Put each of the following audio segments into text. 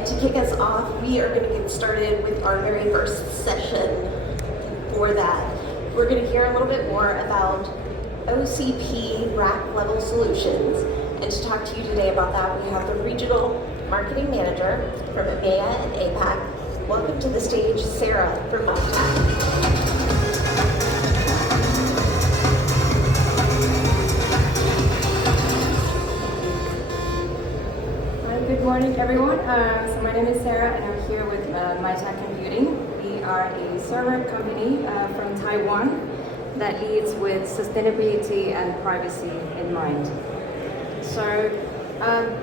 And to kick us off, we are going to get started with our very first session. For that, we're going to hear a little bit more about OCP rack level solutions. And to talk to you today about that, we have the Regional Marketing Manager from EMEA and APAC. Welcome to the stage, Sarah from Mitac. Good morning, everyone. So my name is Sarah, and I'm here with Mitac Computing. We are a server company from Taiwan that leads with sustainability and privacy in mind. So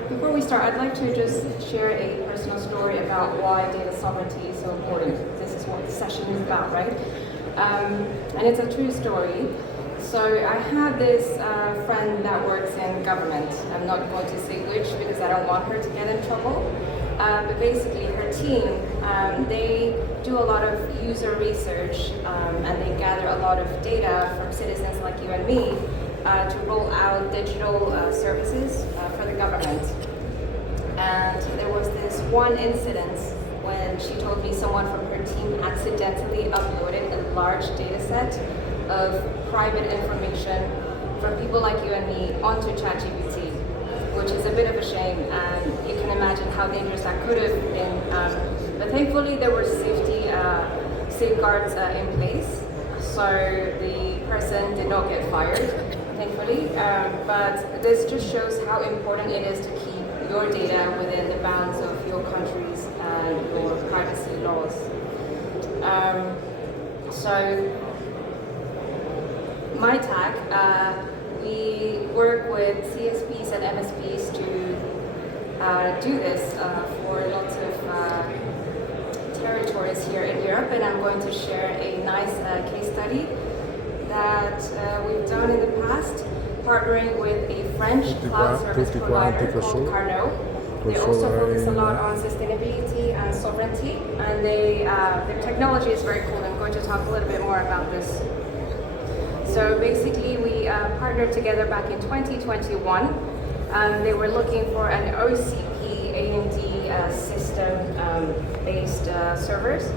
before we start, I'd like to just share a personal story about why data sovereignty is so important. This is what the session is about, right? And it's a true story. So I have this friend that works in government. I'm not going to say which because I don't want her to get in trouble. But basically her team, they do a lot of user research and they gather a lot of data from citizens like you and me to roll out digital services for the government. And there was this one incident when she told me someone from her team accidentally uploaded a large data set of private information from people like you and me onto ChatGPT, which is a bit of a shame, and you can imagine how dangerous that could have been. But thankfully there were safety safeguards in place, so the person did not get fired, thankfully. But this just shows how important it is to keep your data within the bounds of your countries and your privacy laws. Mitac, we work with CSPs and MSPs to do this for lots of territories here in Europe, and I'm going to share a nice case study that we've done in the past, partnering with a French cloud service provider called Carnot. They also focus a lot on sustainability and sovereignty, and their technology is very cool. I'm going to talk a little bit more about this. So basically, we partnered together back in 2021. They were looking for an OCP AMD system-based servers,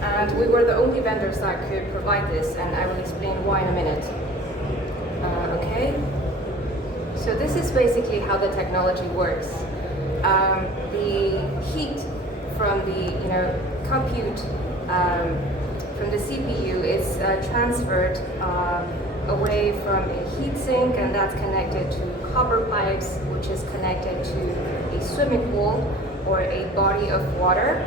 and we were the only vendors that could provide this, and I will explain why in a minute. Okay. So this is basically how the technology works. The heat from the compute from the CPU is transferred away from a heatsink, and that's connected to copper pipes, which is connected to a swimming pool or a body of water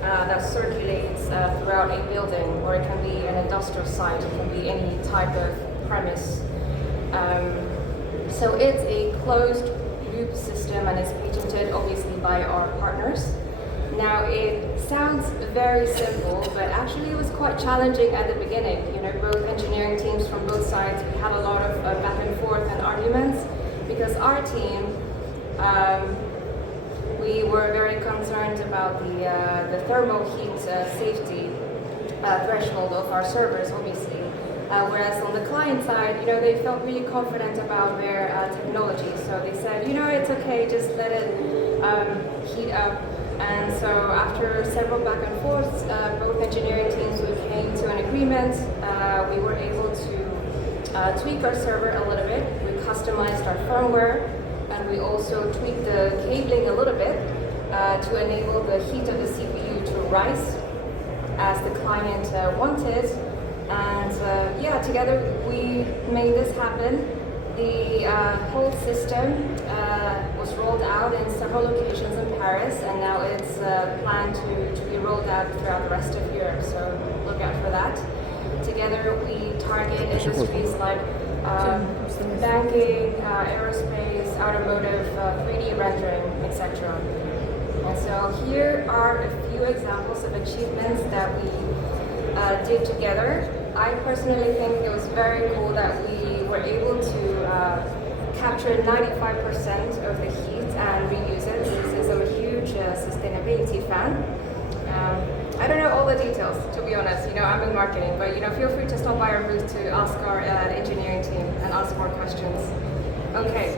that circulates throughout a building, or it can be an industrial site, it can be any type of premise. So it's a closed loop system, and it's patented obviously by our partners. Now it sounds very simple, but actually it was quite challenging at the beginning. Both engineering teams from both sides, we had a lot of back and forth and arguments, because our team, we were very concerned about the thermal heat safety threshold of our servers, obviously. Whereas on the client side, they felt really confident about their technology. So they said, it's okay, just let it heat up. And so after several back and forths, both engineering teams, we came to an agreement. We were able to tweak our server a little bit. We customized our firmware, and we also tweaked the cabling a little bit to enable the heat of the CPU to rise as the client wanted. And together we made this happen. The whole system was rolled out in several locations in Paris, and now it's planned to be rolled out throughout the rest of Europe, so look out for that. Together we target industries like banking, aerospace, automotive, 3D rendering, etc. And so here are a few examples of achievements that we did together. I personally think it was very cool that we were able to capture 95% of the heat and reuse it, since I'm a huge sustainability fan. I don't know all the details, to be honest. I'm in marketing, but feel free to stop by our booth to ask our engineering team and ask more questions. Okay,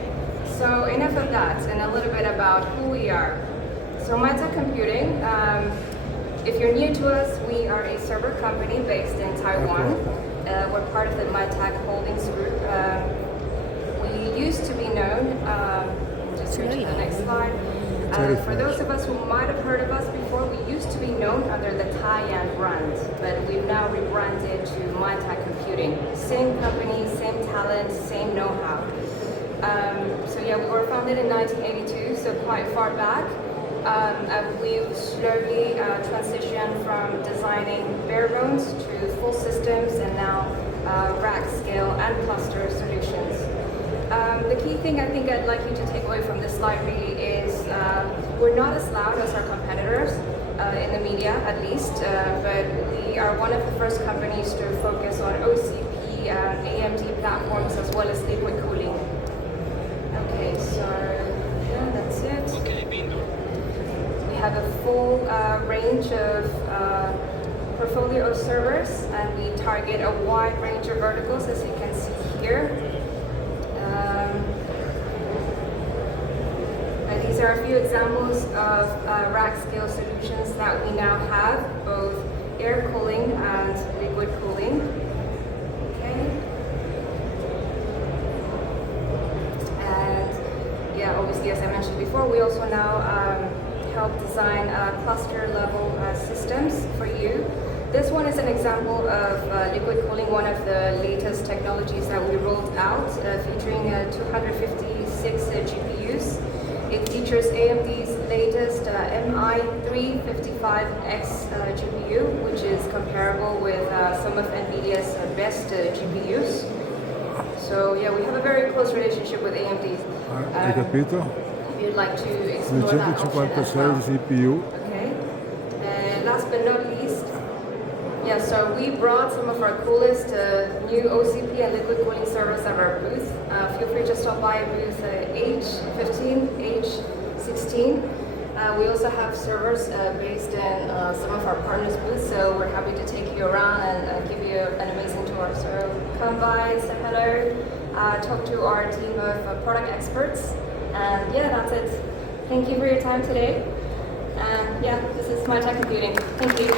so enough of that, and a little bit about who we are. So Mitac Computing, if you're new to us, we are a server company based in Taiwan. We're part of the Mitac Holdings Group. We used to be known, just go to the next slide. For those of us who might have heard of us before, we used to be known under the Taiyan brand, but we've now rebranded to Mitac Computing. Same company, same talent, same know-how. So yeah, we were founded in 1982, so quite far back. We've slowly transitioned from designing bare bones to full systems and now rack scale and cluster solutions. The key thing I think I'd like you to take away from this slide really is we're not as loud as our competitors in the media at least, but we are one of the first companies to focus on OCP and AMD platforms as well as liquid cooling. Okay, so yeah, that's it. We have a full range of portfolio of servers, and we target a wide range of verticals as you can see here. These are a few examples of rack scale solutions that we now have, both air cooling and liquid cooling. Okay. And yeah, obviously, as I mentioned before, we also now help design cluster level systems for you. This one is an example of liquid cooling, one of the latest technologies that we rolled out, featuring 256 GPUs. It features AMD's latest MI355X GPU, which is comparable with some of NVIDIA's best GPUs. So yeah, we have a very close relationship with AMD. Capito? If you'd like to explore that option as well. CPU. Okay. And last but not least, yeah, so we brought some of our coolest new OCP and liquid cooling servers at our booth. Feel free to stop by booth H15, H16. We also have servers based in some of our partners' booths, so we're happy to take you around and give you an amazing tour. So come by, say hello, talk to our team of product experts, and yeah, that's it. Thank you for your time today. And yeah, this is Mitac Computing. Thank you.